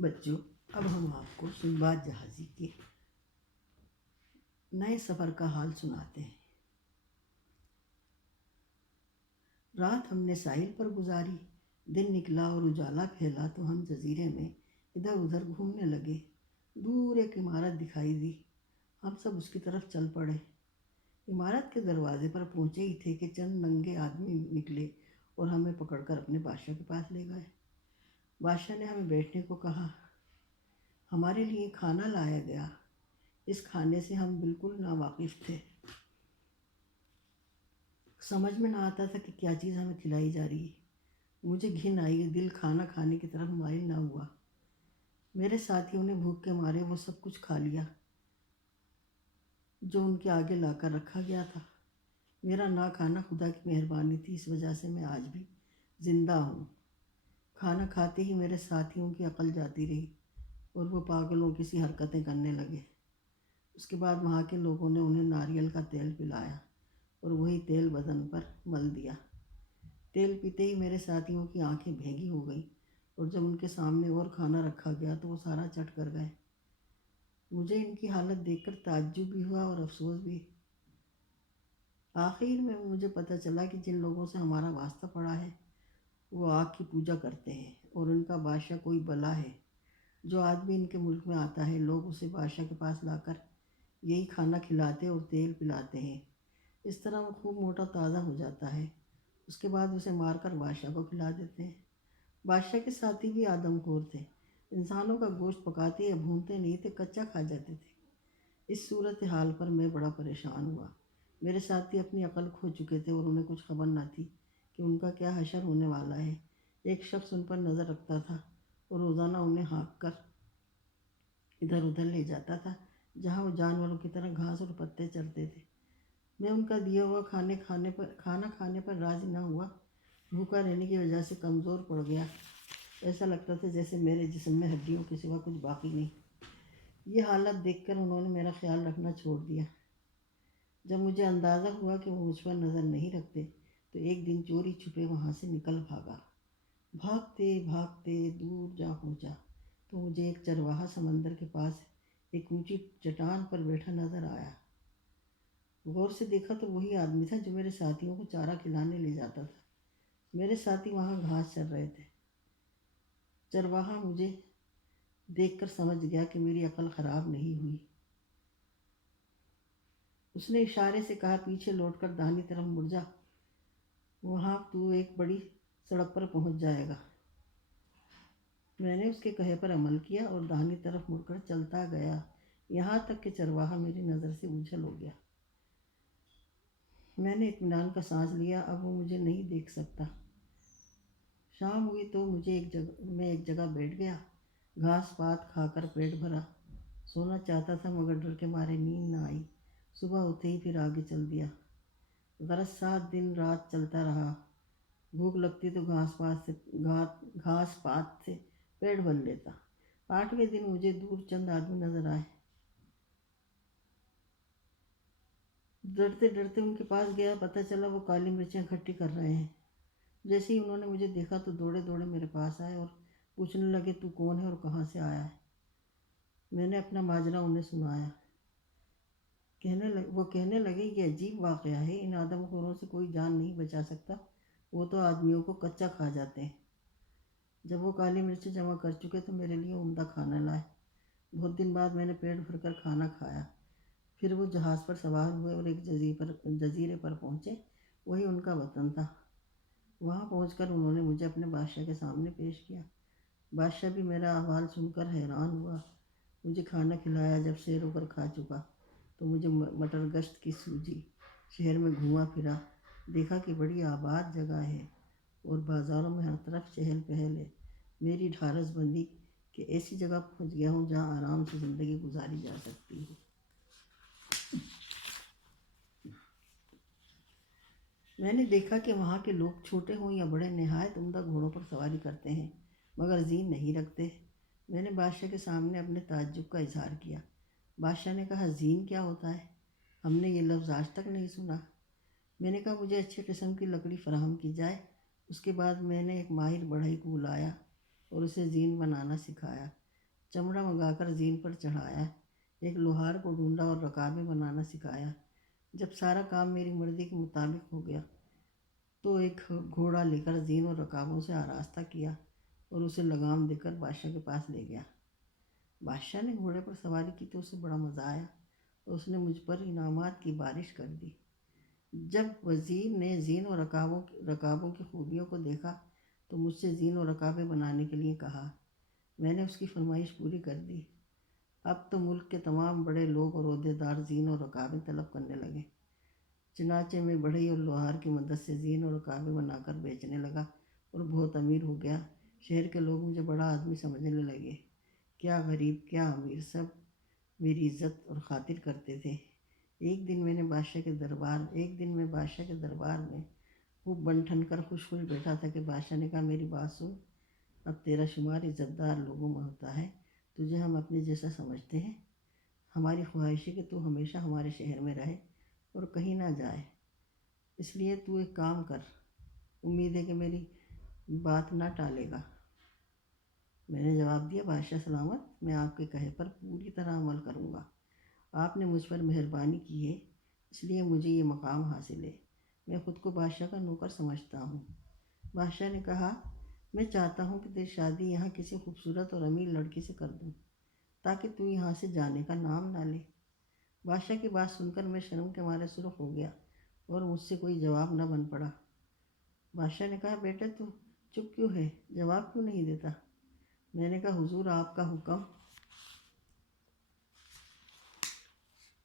بچوں، اب ہم آپ کو سنباد جہازی کے نئے سفر کا حال سناتے ہیں۔ رات ہم نے ساحل پر گزاری، دن نکلا اور اجالا پھیلا تو ہم جزیرے میں ادھر ادھر گھومنے لگے۔ دور ایک عمارت دکھائی دی، ہم سب اس کی طرف چل پڑے۔ عمارت کے دروازے پر پہنچے ہی تھے کہ چند ننگے آدمی نکلے اور ہمیں پکڑ کر اپنے بادشاہ کے پاس لے گئے۔ بادشاہ نے ہمیں بیٹھنے کو کہا۔ ہمارے لیے کھانا لایا گیا۔ اس کھانے سے ہم بالکل ناواقف تھے، سمجھ میں نہ آتا تھا کہ کیا چیز ہمیں کھلائی جا رہی ہے۔ مجھے گھن آئی، دل کھانا کھانے کی طرف مائل نہ ہوا۔ میرے ساتھیوں نے بھوک کے مارے وہ سب کچھ کھا لیا جو ان کے آگے لا کر رکھا گیا تھا۔ میرا نہ کھانا خدا کی مہربانی تھی، اس وجہ سے میں آج بھی زندہ ہوں۔ کھانا کھاتے ہی میرے ساتھیوں کی عقل جاتی رہی اور وہ پاگلوں کی سی حرکتیں کرنے لگے۔ اس کے بعد وہاں کے لوگوں نے انہیں ناریل کا تیل پلایا اور وہی تیل بدن پر مل دیا۔ تیل پیتے ہی میرے ساتھیوں کی آنکھیں بھیگی ہو گئیں اور جب ان کے سامنے اور کھانا رکھا گیا تو وہ سارا چٹ کر گئے۔ مجھے ان کی حالت دیکھ کر تعجب بھی ہوا اور افسوس بھی۔ آخر میں مجھے پتہ چلا کہ جن لوگوں سے ہمارا واسطہ پڑا ہے وہ آگ کی پوجا کرتے ہیں اور ان کا بادشاہ کوئی بلا ہے۔ جو آدمی ان کے ملک میں آتا ہے لوگ اسے بادشاہ کے پاس لا کر یہی کھانا کھلاتے اور تیل پلاتے ہیں۔ اس طرح وہ خوب موٹا تازہ ہو جاتا ہے، اس کے بعد اسے مار کر بادشاہ کو کھلا دیتے ہیں۔ بادشاہ کے ساتھی بھی آدم خور تھے، انسانوں کا گوشت پکاتے یا بھونتے نہیں تھے، کچا کھا جاتے تھے۔ اس صورتحال پر میں بڑا پریشان ہوا۔ میرے ساتھی اپنی عقل کھو چکے تھے اور انہیں کچھ خبر نہ تھی کہ ان کا کیا حشر ہونے والا ہے۔ ایک شخص ان پر نظر رکھتا تھا اور روزانہ انہیں ہانک کر ادھر ادھر لے جاتا تھا جہاں وہ جانوروں کی طرح گھاس اور پتے چرتے تھے۔ میں ان کا دیا ہوا کھانا کھانے پر راضی نہ ہوا۔ بھوکا رہنے کی وجہ سے کمزور پڑ گیا۔ ایسا لگتا تھا جیسے میرے جسم میں ہڈیوں کے سوا کچھ باقی نہیں۔ یہ حالت دیکھ کر انہوں نے میرا خیال رکھنا چھوڑ دیا۔ جب مجھے اندازہ ہوا کہ وہ مجھ پر نظر نہیں رکھتے تو ایک دن چوری چھپے وہاں سے نکل بھاگا۔ بھاگتے بھاگتے دور جا پہنچا تو مجھے ایک چرواہا سمندر کے پاس ایک اونچی چٹان پر بیٹھا نظر آیا۔ غور سے دیکھا تو وہی آدمی تھا جو میرے ساتھیوں کو چارہ کھلانے لے جاتا تھا۔ میرے ساتھی وہاں گھاس چر رہے تھے۔ چرواہا مجھے دیکھ کر سمجھ گیا کہ میری عقل خراب نہیں ہوئی۔ اس نے اشارے سے کہا، پیچھے لوٹ کر داہنی طرف مڑ جا، وہاں تو ایک بڑی سڑک پر پہنچ جائے گا۔ میں نے اس کے کہے پر عمل کیا اور داہنی طرف مڑ کر چلتا گیا یہاں تک کہ چرواہا میری نظر سے اوجھل ہو گیا۔ میں نے اطمینان کا سانس لیا، اب وہ مجھے نہیں دیکھ سکتا۔ شام ہوئی تو میں ایک جگہ بیٹھ گیا، گھاس پات کھا کر پیٹ بھرا۔ سونا چاہتا تھا مگر ڈر کے مارے نیند نہ آئی۔ صبح ہوتے ہی پھر آگے چل دیا۔ غرض 7 دن رات چلتا رہا۔ بھوک لگتی تو گھاس پات سے پیٹ بھر لیتا۔ 8ویں دن مجھے دور چند آدمی نظر آئے۔ ڈرتے ڈرتے ان کے پاس گیا، پتہ چلا وہ کالی مرچیں اکٹھی کر رہے ہیں۔ جیسے ہی انہوں نے مجھے دیکھا تو دوڑے دوڑے میرے پاس آئے اور پوچھنے لگے، تو کون ہے اور کہاں سے آیا ہے؟ میں نے اپنا ماجرا انہیں سنایا۔ وہ کہنے لگے، یہ عجیب واقعہ ہے، ان آدم خوروں سے کوئی جان نہیں بچا سکتا، وہ تو آدمیوں کو کچا کھا جاتے ہیں۔ جب وہ کالی مرچیں جمع کر چکے تو میرے لیے عمدہ کھانا لائے۔ بہت دن بعد میں نے پیٹ بھر کر کھانا کھایا۔ پھر وہ جہاز پر سوار ہوئے اور ایک جزیرے پر پہنچے، وہی ان کا وطن تھا۔ وہاں پہنچ کر انہوں نے مجھے اپنے بادشاہ کے سامنے پیش کیا۔ بادشاہ بھی میرا احوال سن کر حیران ہوا۔ مجھے کھانا کھلایا۔ جب سیر ہو کر کھا چکا تو مجھے مٹر گشت کی سوجھی۔ شہر میں گھوما پھرا، دیکھا کہ بڑی آباد جگہ ہے اور بازاروں میں ہر طرف چہل پہل ہے۔ میری ڈھارس بندھی کہ ایسی جگہ پہنچ گیا ہوں جہاں آرام سے زندگی گزاری جا سکتی ہے۔ میں نے دیکھا کہ وہاں کے لوگ چھوٹے ہوں یا بڑے نہایت عمدہ گھوڑوں پر سواری کرتے ہیں مگر زین نہیں رکھتے۔ میں نے بادشاہ کے سامنے اپنے تعجب کا اظہار کیا۔ بادشاہ نے کہا، زین کیا ہوتا ہے؟ ہم نے یہ لفظ آج تک نہیں سنا۔ میں نے کہا، مجھے اچھی قسم کی لکڑی فراہم کی جائے۔ اس کے بعد میں نے ایک ماہر بڑھئی کو بلایا اور اسے زین بنانا سکھایا۔ چمڑا منگا کر زین پر چڑھایا، ایک لوہار کو ڈھونڈا اور رکابیں بنانا سکھایا۔ جب سارا کام میری مرضی کے مطابق ہو گیا تو ایک گھوڑا لے کر زین اور رکابوں سے آراستہ کیا اور اسے لگام دے کر بادشاہ کے پاس لے گیا۔ بادشاہ نے گھوڑے پر سواری کی تو اسے بڑا مزہ آیا اور اس نے مجھ پر انعامات کی بارش کر دی۔ جب وزیر نے زین اور رکابوں کی خوبیوں کو دیکھا تو مجھ سے زین اور رکابیں بنانے کے لیے کہا۔ میں نے اس کی فرمائش پوری کر دی۔ اب تو ملک کے تمام بڑے لوگ اور عہدیدار زین اور رکابیں طلب کرنے لگے۔ چنانچہ میں بڑھئی اور لوہار کی مدد سے زین اور رکابیں بنا کر بیچنے لگا اور بہت امیر ہو گیا۔ شہر کے لوگ مجھے بڑا آدمی سمجھنے لگے۔ کیا غریب کیا امیر، سب میری عزت اور خاطر کرتے تھے۔ ایک دن میں بادشاہ کے دربار میں خوب بن ٹھن کر خوش خوش بیٹھا تھا کہ بادشاہ نے کہا، میری بات سن، اب تیرا شمار عزت دار لوگوں میں ہوتا ہے، تجھے ہم اپنے جیسا سمجھتے ہیں۔ ہماری خواہش ہے کہ تو ہمیشہ ہمارے شہر میں رہے اور کہیں نہ جائے، اس لیے تو ایک کام کر، امید ہے کہ میری بات نہ ٹالے گا۔ میں نے جواب دیا، بادشاہ سلامت، میں آپ کے کہے پر پوری طرح عمل کروں گا۔ آپ نے مجھ پر مہربانی کی ہے، اس لیے مجھے یہ مقام حاصل ہے۔ میں خود کو بادشاہ کا نوکر سمجھتا ہوں۔ بادشاہ نے کہا، میں چاہتا ہوں کہ تیری شادی یہاں کسی خوبصورت اور امیر لڑکی سے کر دوں تاکہ تو یہاں سے جانے کا نام نہ لے۔ بادشاہ کی بات سن کر میں شرم کے مارے سرخ ہو گیا اور مجھ سے کوئی جواب نہ بن پڑا۔ بادشاہ نے کہا، بیٹا تو چپ کیوں ہے، جواب کیوں نہیں دیتا؟ میں نے کہا، حضور آپ کا حکم۔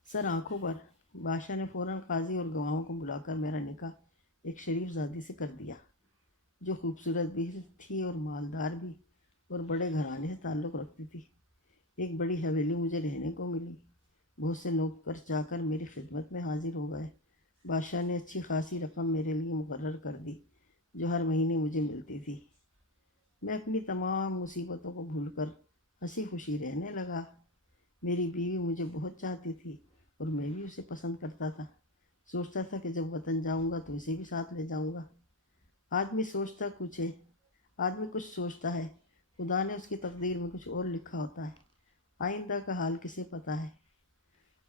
سر آنکھوں پر بادشاہ نے فوراً قاضی اور گواہوں کو بلا کر میرا نکاح ایک شریف زادی سے کر دیا، جو خوبصورت بھی تھی اور مالدار بھی اور بڑے گھرانے سے تعلق رکھتی تھی۔ ایک بڑی حویلی مجھے رہنے کو ملی۔ بہت سے نوکر جا کر میری خدمت میں حاضر ہو گئے۔ بادشاہ نے اچھی خاصی رقم میرے لیے مقرر کر دی جو ہر مہینے مجھے ملتی تھی۔ میں اپنی تمام مصیبتوں کو بھول کر ہنسی خوشی رہنے لگا۔ میری بیوی مجھے بہت چاہتی تھی اور میں بھی اسے پسند کرتا تھا۔ سوچتا تھا کہ جب وطن جاؤں گا تو اسے بھی ساتھ لے جاؤں گا۔ آدمی کچھ سوچتا ہے، خدا نے اس کی تقدیر میں کچھ اور لکھا ہوتا ہے۔ آئندہ کا حال کسے پتہ ہے۔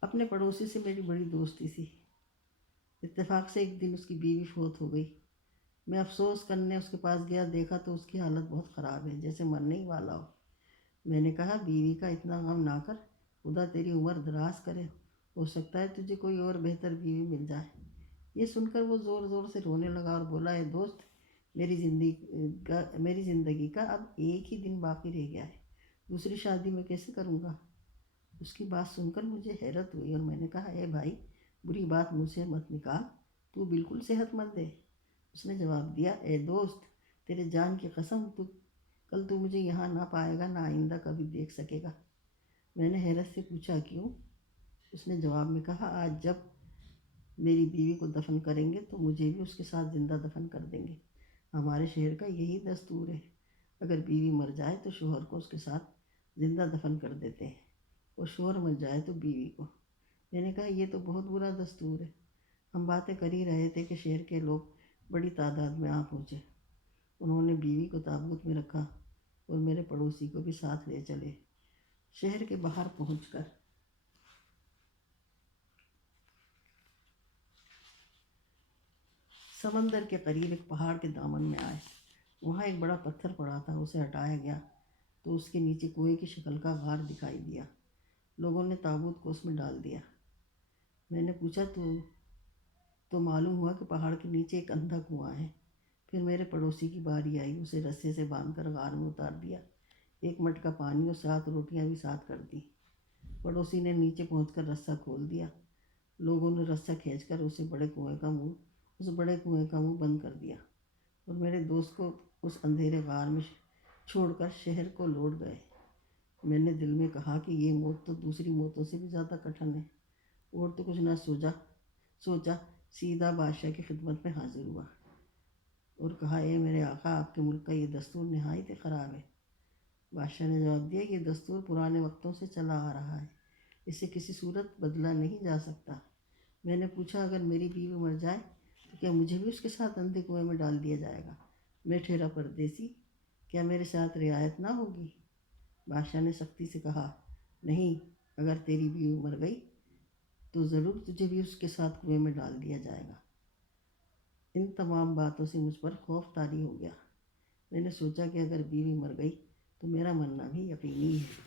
اپنے پڑوسی سے میری بڑی دوستی تھی۔ اتفاق سے ایک دن اس کی بیوی فوت ہو گئی۔ میں افسوس کرنے اس کے پاس گیا، دیکھا تو اس کی حالت بہت خراب ہے، جیسے مرنے ہی والا ہو۔ میں نے کہا، بیوی کا اتنا غم نہ کر، خدا تیری عمر دراز کرے، ہو سکتا ہے تجھے کوئی اور بہتر بیوی مل جائے۔ یہ سن کر وہ زور زور سے رونے لگا اور بولا، اے دوست، میری زندگی کا اب ایک ہی دن باقی رہ گیا ہے، دوسری شادی میں کیسے کروں گا؟ اس کی بات سن کر مجھے حیرت ہوئی اور میں نے کہا، اے بھائی، بری بات منہ سے مت نکال، تو بالکل صحت مند ہے۔ اس نے جواب دیا، اے دوست، تیرے جان کی قسم، کل تو مجھے یہاں نہ پائے گا، نہ آئندہ کبھی دیکھ سکے گا۔ میں نے حیرت سے پوچھا، کیوں؟ اس نے جواب میں کہا، آج جب میری بیوی کو دفن کریں گے تو مجھے بھی اس کے ساتھ زندہ دفن کر دیں گے۔ ہمارے شہر کا یہی دستور ہے، اگر بیوی مر جائے تو شوہر کو اس کے ساتھ زندہ دفن کر دیتے ہیں اور شوہر مر جائے تو بیوی کو۔ میں نے کہا، یہ تو بہت برا دستور ہے۔ ہم باتیں کر ہی رہے تھے کہ شہر کے لوگ بڑی تعداد میں آ پہنچے۔ انہوں نے بیوی کو تابوت میں رکھا اور میرے پڑوسی کو بھی ساتھ لے چلے۔ شہر کے باہر پہنچ کر سمندر کے قریب ایک پہاڑ کے دامن میں آئے۔ وہاں ایک بڑا پتھر پڑا تھا، اسے ہٹایا گیا تو اس کے نیچے کنویں کی شکل کا غار دکھائی دیا۔ لوگوں نے تابوت کو اس میں ڈال دیا۔ میں نے پوچھا، تو معلوم ہوا کہ پہاڑ کے نیچے ایک اندھا کنواں ہے۔ پھر میرے پڑوسی کی باری آئی، اسے رسے سے باندھ کر غار میں اتار دیا۔ ایک مٹکا پانی اور 7 روٹیاں بھی ساتھ کر دیں۔ پڑوسی نے نیچے پہنچ کر رسہ کھول دیا۔ لوگوں نے رسہ کھینچ کر اس بڑے کنویں کا منہ بند کر دیا اور میرے دوست کو اس اندھیرے غار میں چھوڑ کر شہر کو لوٹ گئے۔ میں نے دل میں کہا کہ یہ موت تو دوسری موتوں سے بھی زیادہ کٹھن ہے، اور تو کچھ نہ سوچا سیدھا بادشاہ کی خدمت میں حاضر ہوا اور کہا، اے میرے آقا، آپ کے ملک کا یہ دستور نہایت خراب ہے۔ بادشاہ نے جواب دیا، یہ دستور پرانے وقتوں سے چلا آ رہا ہے، اسے کسی صورت بدلا نہیں جا سکتا۔ میں نے پوچھا، اگر میری بیوی مر جائے تو کیا مجھے بھی اس کے ساتھ اندھے کنویں میں ڈال دیا جائے گا؟ میں ٹھہرا پردیسی، کیا میرے ساتھ رعایت نہ ہوگی؟ بادشاہ نے سختی سے کہا، نہیں، اگر تیری بیوی مر گئی تو ضرور تجھے بھی اس کے ساتھ کنویں میں ڈال دیا جائے گا۔ ان تمام باتوں سے مجھ پر خوف طاری ہو گیا۔ میں نے سوچا کہ اگر بیوی مر گئی تو میرا مرنا بھی یقینی ہے۔